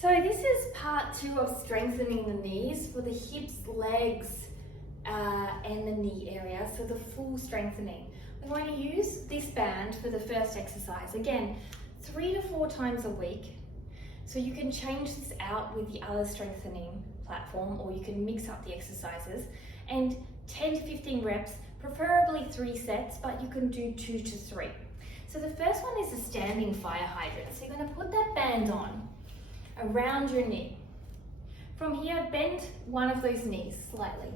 So this is part 2 of strengthening the knees for the hips, legs, and the knee area, so the full strengthening. We're going to use this band for the first exercise. Again, 3 to 4 times a week. So you can change this out with the other strengthening platform, or you can mix up the exercises. And 10 to 15 reps, preferably 3 sets, but you can do 2 to 3. So the first one is a standing fire hydrant. So you're going to put that band on around your knee. From here, bend one of those knees slightly.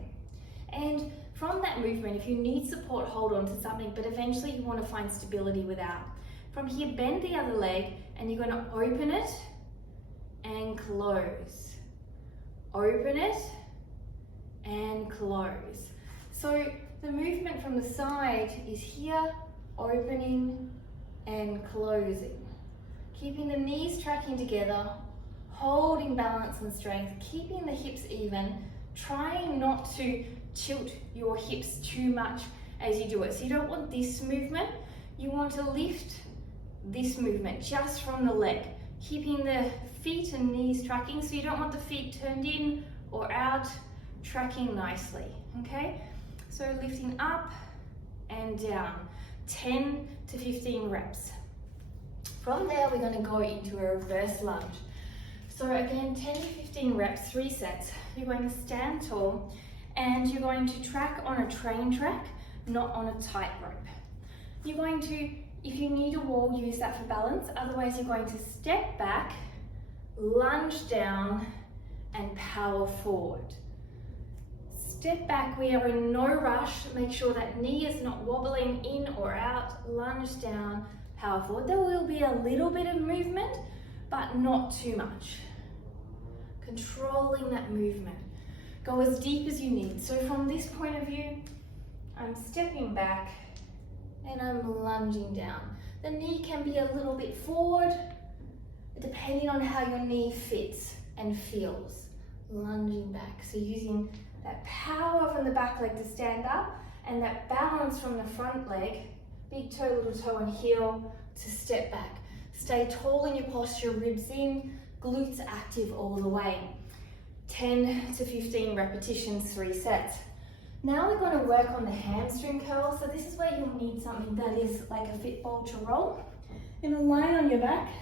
And from that movement, if you need support, hold on to something, but eventually you want to find stability without. From here, bend the other leg and you're going to open it and close. Open it and close. So the movement from the side is here, opening and closing. Keeping the knees tracking together, holding balance and strength, keeping the hips even, trying not to tilt your hips too much as you do it. So you don't want this movement, you want to lift this movement just from the leg, keeping the feet and knees tracking, so you don't want the feet turned in or out, tracking nicely, okay? So lifting up and down, 10 to 15 reps. From there, we're going to go into a reverse lunge. So again, 10 to 15 reps, 3 sets. You're going to stand tall and you're going to track on a train track, not on a tightrope. You're going to, if you need a wall, use that for balance. Otherwise, you're going to step back, lunge down, and power forward. Step back, we are in no rush. Make sure that knee is not wobbling in or out. Lunge down, power forward. There will be a little bit of movement, but not too much. Controlling that movement. Go as deep as you need. So from this point of view, I'm stepping back and I'm lunging down. The knee can be a little bit forward, depending on how your knee fits and feels. Lunging back. So using that power from the back leg to stand up and that balance from the front leg, big toe, little toe and heel to step back. Stay tall in your posture, ribs in, glutes active all the way. 10 to 15 repetitions, 3 sets. Now we're going to work on the hamstring curl. So this is where you'll need something that is like a fit ball to roll. You're going to lie on your back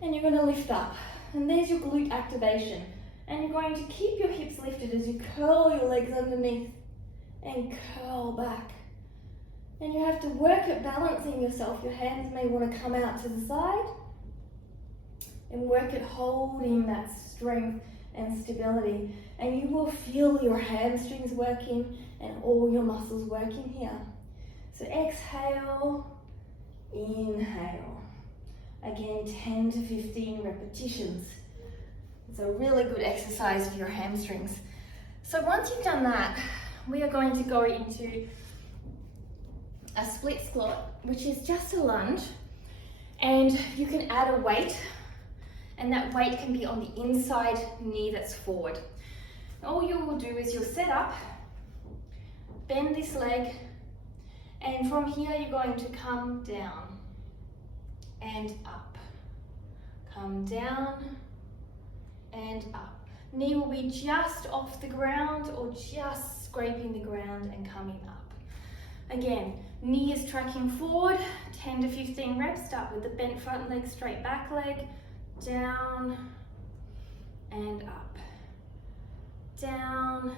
and you're going to lift up. And there's your glute activation. And you're going to keep your hips lifted as you curl your legs underneath and curl back. And you have to work at balancing yourself. Your hands may want to come out to the side and work at holding that strength and stability. And you will feel your hamstrings working and all your muscles working here. So exhale, inhale. Again, 10 to 15 repetitions. It's a really good exercise for your hamstrings. So once you've done that, we are going to go into a split squat, which is just a lunge, and you can add a weight, and that weight can be on the inside knee that's forward. All you will do is you'll set up, bend this leg, and from here you're going to come down and up. Come down and up. Knee will be just off the ground or just scraping the ground and coming up. Again, knee is tracking forward, 10 to 15 reps. Start with the bent front leg, straight back leg, down and up, down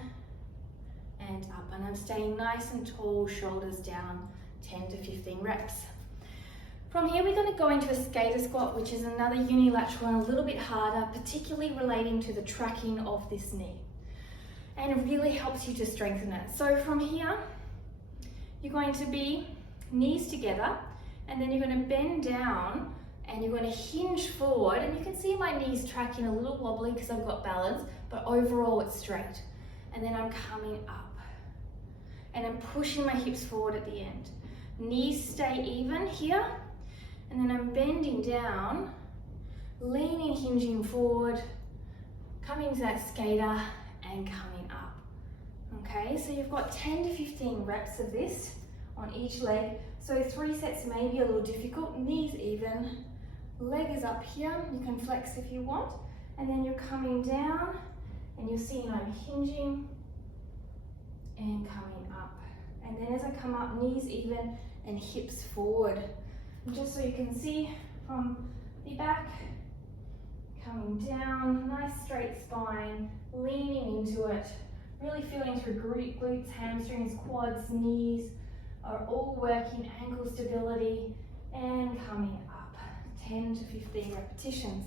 and up. And I'm staying nice and tall, shoulders down, 10 to 15 reps. From here, we're going to go into a skater squat, which is another unilateral and a little bit harder, particularly relating to the tracking of this knee. And it really helps you to strengthen it. So from here, you're going to be knees together, and then you're going to bend down and you're going to hinge forward. And you can see my knees tracking a little wobbly because I've got balance, but overall it's straight. And then I'm coming up and I'm pushing my hips forward at the end. Knees stay even here. And then I'm bending down, leaning, hinging forward, coming to that skater and coming up. Okay, so you've got 10 to 15 reps of this on each leg. So 3 sets may be a little difficult. Knees even, leg is up here. You can flex if you want. And then you're coming down and you're seeing I'm hinging and coming up. And then as I come up, knees even and hips forward. And just so you can see from the back, coming down, nice straight spine, leaning into it, really feeling through glutes, hamstrings, quads, knees are all working, ankle stability, and coming up, 10 to 15 repetitions.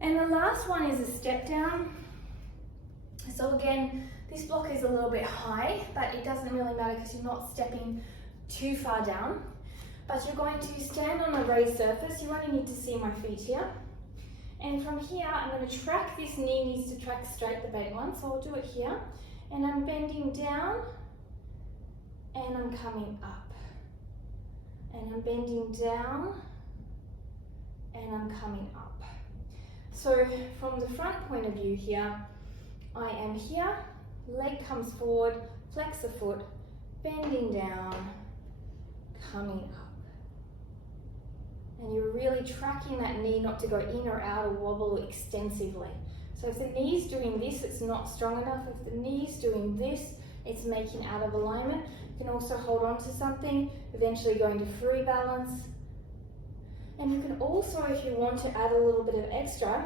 And the last one is a step down. So again, this block is a little bit high, but it doesn't really matter because you're not stepping too far down. But you're going to stand on a raised surface. You only need to see my feet here. And from here, I'm going to track this knee needs to track straight, the bent one. So I'll do it here. And I'm bending down and I'm coming up. And I'm bending down and I'm coming up. So from the front point of view here, I am here, leg comes forward, flex the foot, bending down, coming up. And you're really tracking that knee not to go in or out or wobble extensively. So if the knee's doing this, it's not strong enough. If the knee's doing this, it's making out of alignment. You can also hold on to something, eventually go into free balance. And you can also, if you want to add a little bit of extra,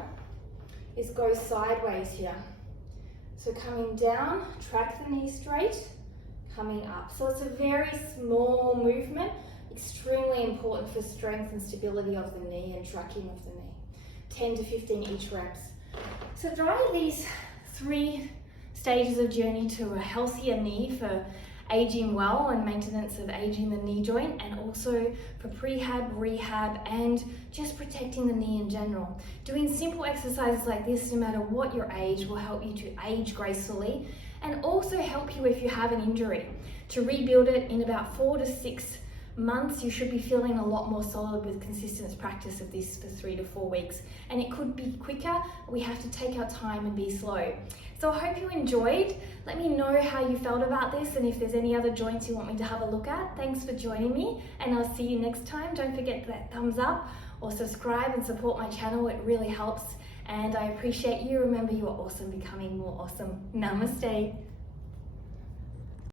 is go sideways here. So coming down, track the knee straight, coming up. So it's a very small movement, extremely important for strength and stability of the knee and tracking of the knee. 10 to 15 each reps. So throughout these 3 stages of journey to a healthier knee for aging well and maintenance of aging the knee joint, and also for prehab, rehab, and just protecting the knee in general. Doing simple exercises like this, no matter what your age, will help you to age gracefully and also help you if you have an injury. To rebuild it in about 4 to 6 months, you should be feeling a lot more solid with consistent practice of this for 3 to 4 weeks. And it could be quicker. We have to take our time and be slow. So I hope you enjoyed. Let me know how you felt about this and if there's any other joints you want me to have a look at. Thanks for joining me, and I'll see you next time. Don't forget that thumbs up or subscribe and support my channel. It really helps, and I appreciate you. Remember, you are awesome, becoming more awesome. Namaste.